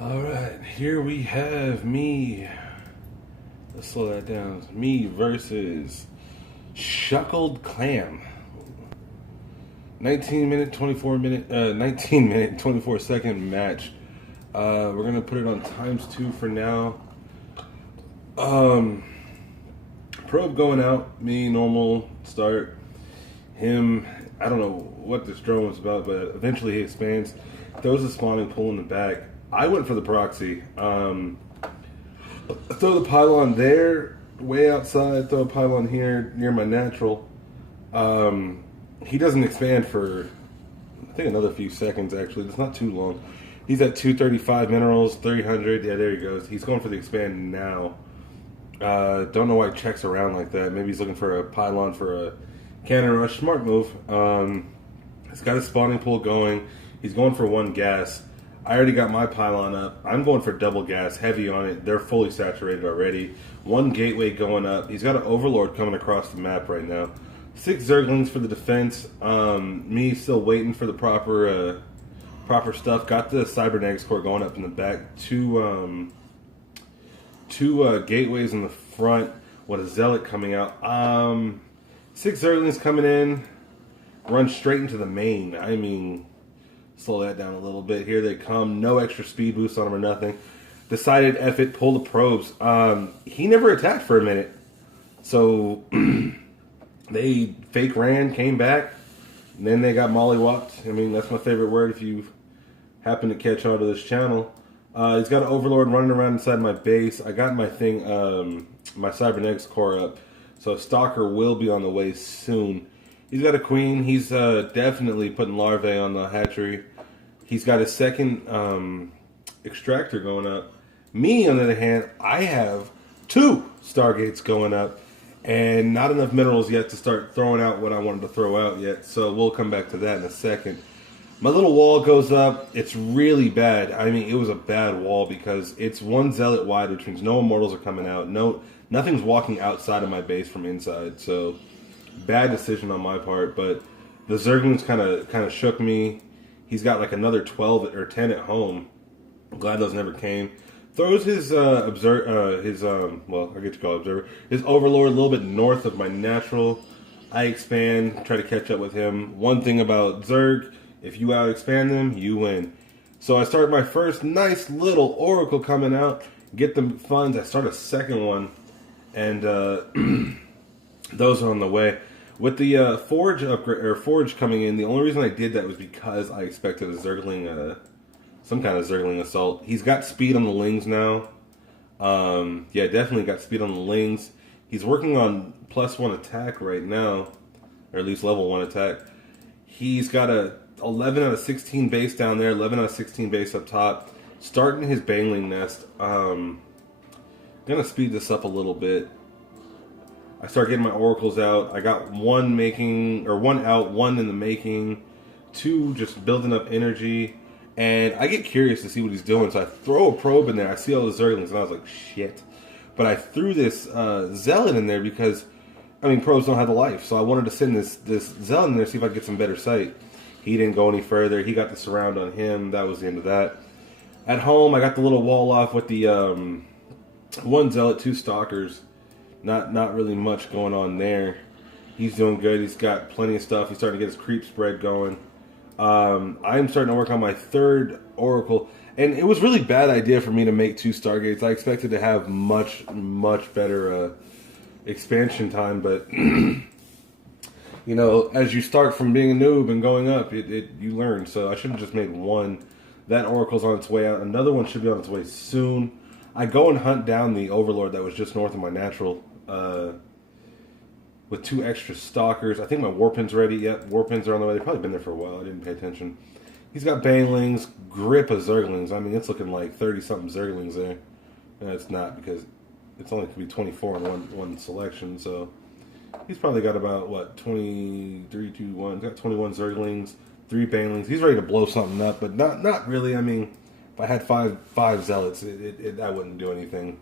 Alright, here we have me. Let's slow that down. Me versus shuckedclam. 19 minute, 24 second match. We're gonna put it on ×2 for now. Probe going out, me normal start. Him, I don't know what this drone was about, but eventually he expands, throws a spawning pool in the back. I went for the proxy. Throw the pylon there, way outside. Throw a pylon here near my natural. He doesn't expand for, I think, another few seconds. Actually, it's not too long. He's at 235 minerals, 300. Yeah, there he goes. He's going for the expand now. Don't know why he checks around like that. Maybe he's looking for a pylon for a cannon rush. Smart move. He's got his spawning pool going. He's going for one gas. I already got my pylon up. I'm going for double gas, heavy on it. They're fully saturated already. One gateway going up. He's got an overlord coming across the map right now. 6 zerglings for the defense. Me still waiting for the proper stuff. Got the cybernetics core going up in the back. Two gateways in the front. What a zealot coming out. 6 zerglings coming in. Run straight into the main. I mean, slow that down a little bit. Here they come. No extra speed boost on them or nothing. Decided, F it, pull the probes. He never attacked for a minute. So they fake ran, came back, and then they got mollywopped. I mean, that's my favorite word if you happen to catch on to this channel. He's got an overlord running around inside my base. I got my thing, my cybernetics core up. So Stalker will be on the way soon. He's got a queen. He's definitely putting larvae on the hatchery. He's got a second extractor going up. Me, on the other hand, I have 2 stargates going up. And not enough minerals yet to start throwing out what I wanted to throw out yet. So we'll come back to that in a second. My little wall goes up. It's really bad. I mean, it was a bad wall because it's 1 zealot wide, which means no immortals are coming out. Nothing's walking outside of my base from inside. So bad decision on my part. But the zerglings kind of shook me. He's got like another 12 or 10 at home. I'm glad those never came. Throws his well, I get to call it observer, his overlord a little bit north of my natural. I expand, try to catch up with him. One thing about Zerg, if you out expand them, you win. So I start my first nice little oracle coming out, get the funds. I start a second one, and those are on the way. With the forge upgrade or forge coming in, the only reason I did that was because I expected a Zergling. Some kind of Zergling assault. He's got speed on the lings now. Yeah, definitely got speed on the lings. He's working on +1 attack right now, or at least level 1 attack. He's got a 11 out of 16 base down there, 11 out of 16 base up top. Starting his Bangling nest. Gonna speed this up a little bit. I start getting my oracles out. I got 1 out, 1 in the making, 2 just building up energy. And I get curious to see what he's doing, so I throw a probe in there. I see all the zerglings, and I was like, shit. But I threw this zealot in there because, I mean, probes don't have the life. So I wanted to send this zealot in there, see if I could get some better sight. He didn't go any further. He got the surround on him. That was the end of that. At home, I got the little wall off with the 1 zealot, 2 stalkers. Not really much going on there. He's doing good. He's got plenty of stuff. He's starting to get his creep spread going. I'm starting to work on my 3rd oracle, and it was really bad idea for me to make 2 stargates. I expected to have much better expansion time, but you know, as you start from being a noob and going up, you learn. So I should have just made 1. That oracle's on its way out. Another one should be on its way soon. I go and hunt down the overlord that was just north of my natural. With 2 extra stalkers. I think my warpin's ready. Yep, warpins are on the way. They've probably been there for a while. I didn't pay attention. He's got banglings, grip of zerglings. I mean, it's looking like 30-something zerglings there. And it's not, because it's only going to be 24 in one selection. So he's probably got about, what, 23, 2, 1. He's got 21 zerglings, 3 banglings. He's ready to blow something up, but not really. I mean, if I had five zealots, I wouldn't do anything.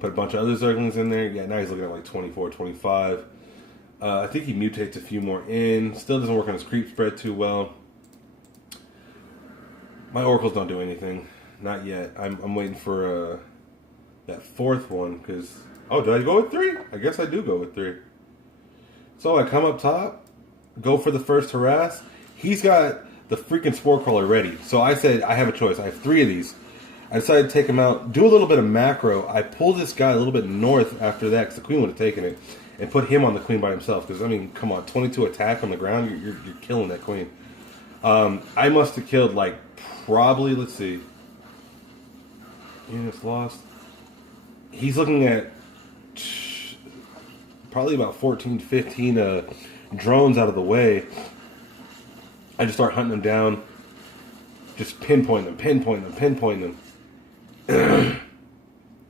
Put a bunch of other zerglings in there. Yeah, now he's looking at like 24, 25. I think he mutates a few more in. Still doesn't work on his creep spread too well. My oracles don't do anything. Not yet. I'm waiting for that fourth one, because... Oh, did I go with 3? I guess I do go with 3. So I come up top, go for the first harass. He's got the freaking spore crawler ready. So I said, I have a choice. I have 3 of these. I decided to take him out, do a little bit of macro. I pulled this guy a little bit north after that, because the queen would have taken it, and put him on the queen by himself. Because, I mean, come on, 22 attack on the ground, you're killing that queen. I must have killed, like, probably, let's see. Units lost. He's looking at probably about 14, 15 drones out of the way. I just start hunting them down. Just pinpoint them.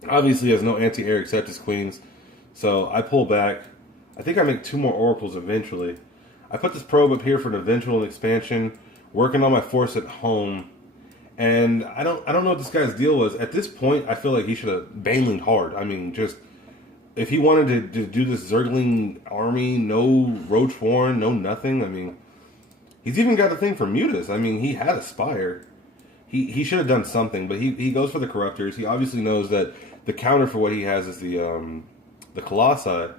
Obviously, he has no anti-air except his queens. So I pull back. I think I make 2 more oracles eventually. I put this probe up here for an eventual expansion. Working on my force at home. And I don't know what this guy's deal was. At this point, I feel like he should have banelinged hard. I mean, just... If he wanted to do this Zergling army, no Roach Warren, no nothing, I mean... He's even got the thing for Mutas. I mean, he had a Spire. He should have done something, but he goes for the Corruptors. He obviously knows that the counter for what he has is the Colossi.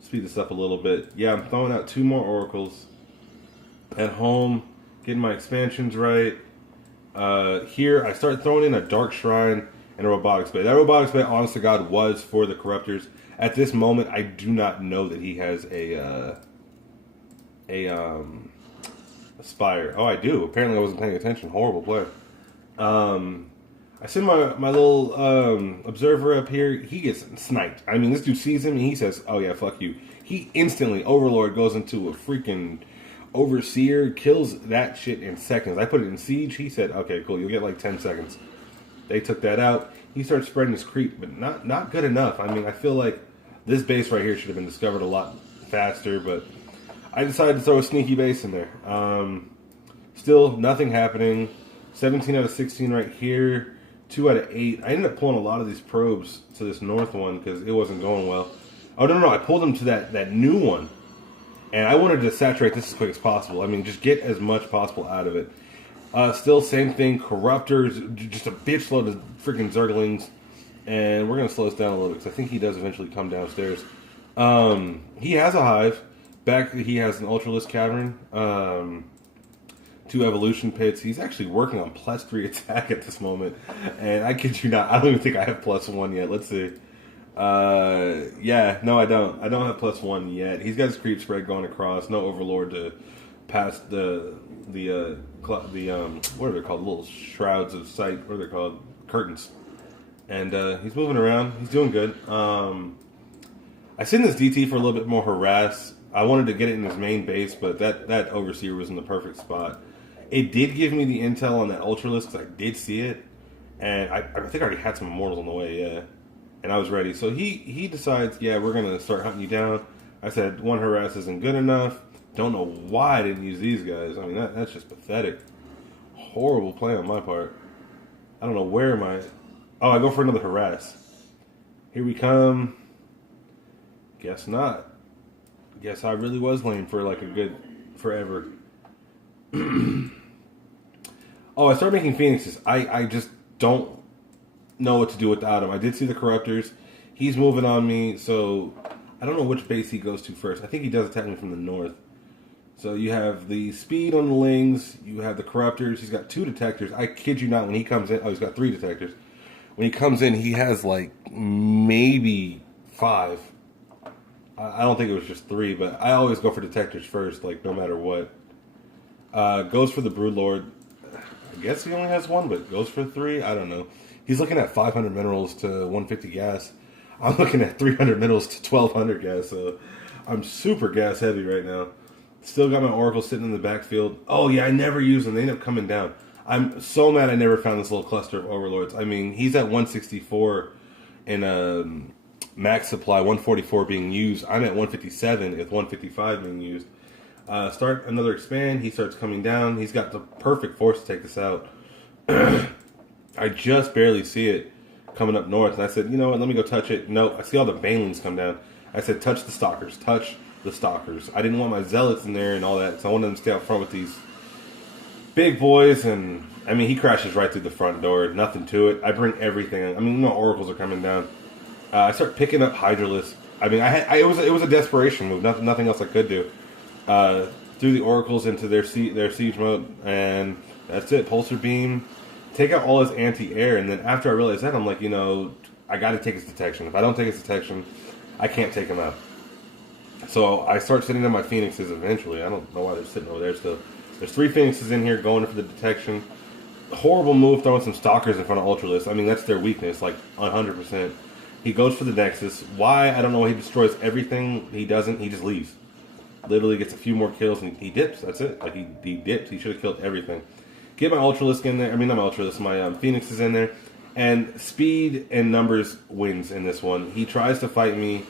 Speed this up a little bit. Yeah, I'm throwing out 2 more Oracles. At home, getting my expansions right. Here, I start throwing in a Dark Shrine and a Robotics Bay. That Robotics Bay, honest to God, was for the Corruptors. At this moment, I do not know that he has a Spire. Oh, I do. Apparently, I wasn't paying attention. Horrible play. I send my little observer up here. He gets sniped. I mean, this dude sees him and he says, "Oh yeah, fuck you." He instantly, Overlord goes into a freaking Overseer, kills that shit in seconds. I put it in siege. He said, "Okay, cool. You'll get like 10 seconds." They took that out. He started spreading his creep, but not good enough. I mean, I feel like this base right here should have been discovered a lot faster, but I decided to throw a sneaky base in there. Still, nothing happening. 17 out of 16 right here. 2 out of 8. I ended up pulling a lot of these probes to this north one because it wasn't going well. Oh, no. I pulled them to that new one. And I wanted to saturate this as quick as possible. I mean, just get as much possible out of it. Still, same thing. Corruptors. Just a bitch load of freaking Zerglings. And we're going to slow this down a little bit because I think he does eventually come downstairs. He has a hive. Back, he has an Ultralisk Cavern. 2 evolution pits. He's actually working on +3 attack at this moment. And I kid you not, I don't even think I have +1 yet. Let's see. Yeah, no, I don't. I don't have +1 yet. He's got his creep spread going across. No Overlord to pass the what are they called? Little shrouds of sight. What are they called? Curtains. And he's moving around. He's doing good. I sent this DT for a little bit more harass. I wanted to get it in his main base, but that Overseer was in the perfect spot. It did give me the intel on that Ultralisk, because I did see it. And I think I already had some Immortals on the way, yeah. And I was ready. So he decides, yeah, we're going to start hunting you down. I said, 1 harass isn't good enough. Don't know why I didn't use these guys. I mean, that's just pathetic. Horrible play on my part. I don't know where my... Oh, I go for another harass. Here we come. Guess not. Guess I really was lame for like a good forever. Oh, I started making Phoenixes. I just don't know what to do without him. I did see the Corruptors. He's moving on me, so I don't know which base he goes to first. I think he does attack me from the north. So you have the speed on the Lings. You have the Corruptors. He's got 2 detectors. I kid you not, when he comes in... Oh, he's got 3 detectors. When he comes in, he has like maybe 5. I don't think it was just 3, but I always go for detectors first, like no matter what. Goes for the Broodlord. I guess he only has 1, but goes for 3. I don't know. He's looking at 500 minerals to 150 gas. I'm looking at 300 minerals to 1200 gas, so I'm super gas heavy right now. Still got my Oracle sitting in the backfield. Oh yeah, I never use them. They end up coming down. I'm so mad I never found this little cluster of Overlords. I mean, he's at 164 in max supply, 144 being used. I'm at 157 with 155 being used. Start another expand. He starts coming down. He's got the perfect force to take this out. I just barely see it coming up north. And I said, you know what, let me go touch it. No, I see all the Banelings come down. I said, touch the Stalkers. Touch the Stalkers. I didn't want my Zealots in there and all that, so I wanted them to stay out front with these big boys, and I mean, he crashes right through the front door. Nothing to it. I bring everything. I mean, my oracles are coming down. I start picking up Hydralisk. I mean, it was a desperation move. Nothing else I could do. Threw the oracles into their siege mode, and that's it. Pulsar beam, take out all his anti-air, and then after I realized that, I'm like, you know, I got to take his detection. If I don't take his detection, I can't take him out. So I start sitting on my Phoenixes eventually. I don't know why they're sitting over there still. There's 3 Phoenixes in here going for the detection. Horrible move throwing some Stalkers in front of Ultralisk. I mean, that's their weakness, like 100%. He goes for the Nexus. Why? I don't know. He destroys everything. He doesn't. He just leaves. Literally gets a few more kills and he dips. That's it. Like, he dips. He should have killed everything. Get my Ultralisk in there. I mean, not my Ultralisk. My Phoenix is in there. And speed and numbers wins in this one. He tries to fight me.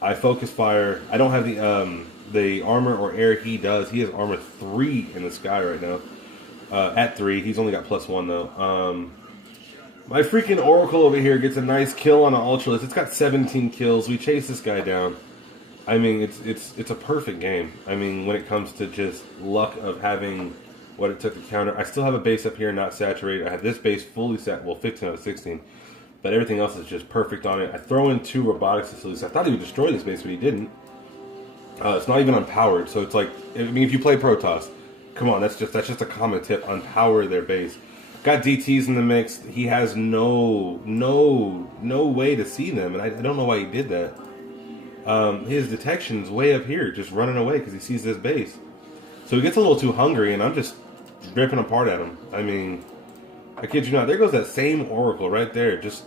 I focus fire. I don't have the armor or air he does. He has armor 3 in the sky right now. At 3. He's only got +1 though. My freaking Oracle over here gets a nice kill on an Ultralisk. It's got 17 kills. We chase this guy down. I mean, it's a perfect game. I mean, when it comes to just luck of having what it took to counter. I still have a base up here not saturated. I have this base fully set, well, 15 out of 16. But everything else is just perfect on it. I throw in 2 robotics facilities. I thought he would destroy this base, but he didn't. It's not even unpowered, so it's like, I mean, if you play Protoss, come on, that's just a common tip. Unpower their base. Got DTs in the mix. He has no way to see them, and I don't know why he did that. His detection's way up here, just running away because he sees this base. So he gets a little too hungry, and I'm just ripping apart at him. I mean, I kid you not. There goes that same Oracle right there. Just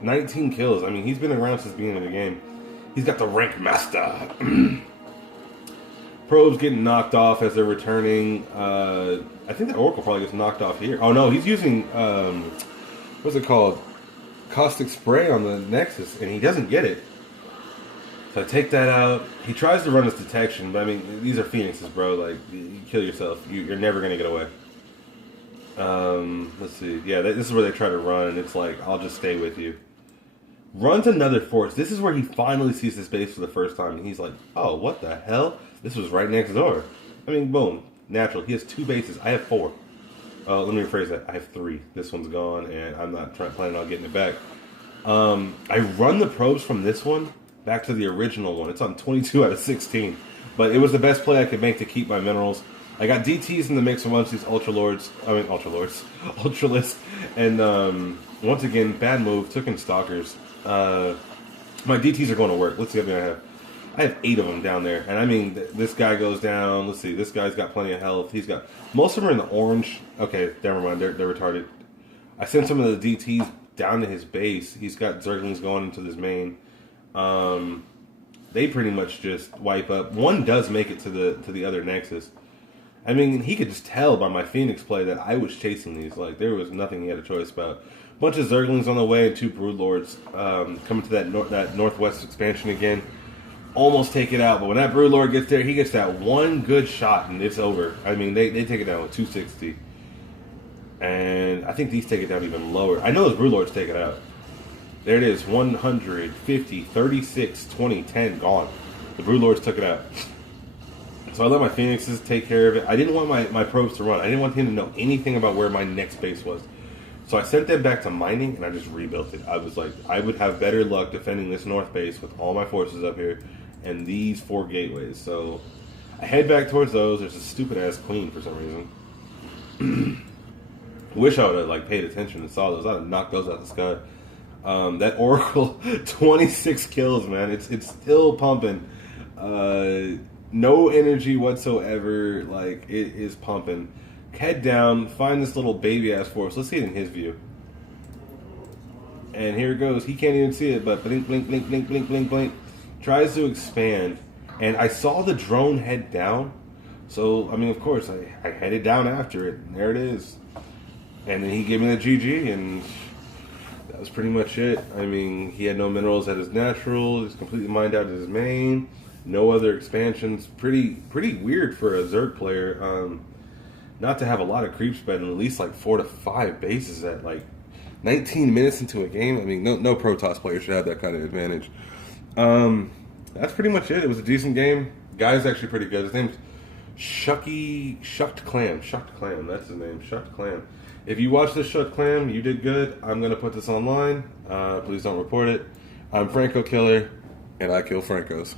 19 kills. I mean, he's been around since the beginning of the game. He's got the rank master. Probes getting knocked off as they're returning. I think the Oracle probably gets knocked off here. Oh no, he's using, what's it called? Caustic Spray on the Nexus, and he doesn't get it. So I take that out. He tries to run his detection, but I mean, these are Phoenixes, bro. Like, you kill yourself. You're never going to get away. Let's see. Yeah, this is where they try to run, and it's like, I'll just stay with you. Runs another force. This is where he finally sees this base for the first time, and he's like, oh, what the hell? This was right next door. I mean, boom. Natural. He has 2 bases. I have 4. Let me rephrase that. I have 3. This one's gone, and I'm not planning on getting it back. I run the probes from this one back to the original one. It's on 22 out of 16. But it was the best play I could make to keep my minerals. I got DTs in the mix from once these Ultralisk. And once again, bad move. Took in Stalkers. My DTs are going to work. Let's see how many I have 8 of them down there. And I mean, this guy goes down. Let's see. This guy's got plenty of health. He's got... Most of them are in the orange. Okay, never mind. They're retarded. I sent some of the DTs down to his base. He's got Zerglings going into this main. They pretty much just wipe up. One does make it to the other Nexus. I mean, he could just tell by my Phoenix play that I was chasing these. Like, there was nothing he had a choice about. Bunch of Zerglings on the way and 2 Broodlords coming to that northwest expansion again. Almost take it out, but when that Broodlord gets there, he gets that one good shot and it's over. I mean, they take it down with 260. And I think these take it down even lower. I know those Broodlords take it out. There it is, 150, 36, 20, 10, gone. The Broodlords took it out. So I let my Phoenixes take care of it. I didn't want my probes to run. I didn't want him to know anything about where my next base was. So I sent them back to mining, and I just rebuilt it. I was like, I would have better luck defending this north base with all my forces up here and these 4 gateways. So I head back towards those. There's a stupid-ass queen for some reason. Wish I would have paid attention and saw those. I'd have knocked those out of the sky. That Oracle, 26 kills, man. It's still pumping. No energy whatsoever. Like, it is pumping. Head down, find this little baby-ass force. Let's see it in his view. And here it goes. He can't even see it, but blink, blink, blink, blink, blink, blink, blink. Tries to expand. And I saw the drone head down. So, I mean, of course, I headed down after it. And there it is. And then he gave me the GG, and that was pretty much it. I mean, he had no minerals at his natural. He's completely mined out at his main. No other expansions. Pretty weird for a Zerg player. Not to have a lot of creep spread and at least 4 to 5 bases at 19 minutes into a game. I mean, no Protoss player should have that kind of advantage. That's pretty much it. It was a decent game. Guy's actually pretty good. His name's Shucked clam. That's his name. Shucked clam. If you watch this shucked clam, you did good. I'm gonna put this online. Please don't report it. I'm Francokiller, and I kill Francos.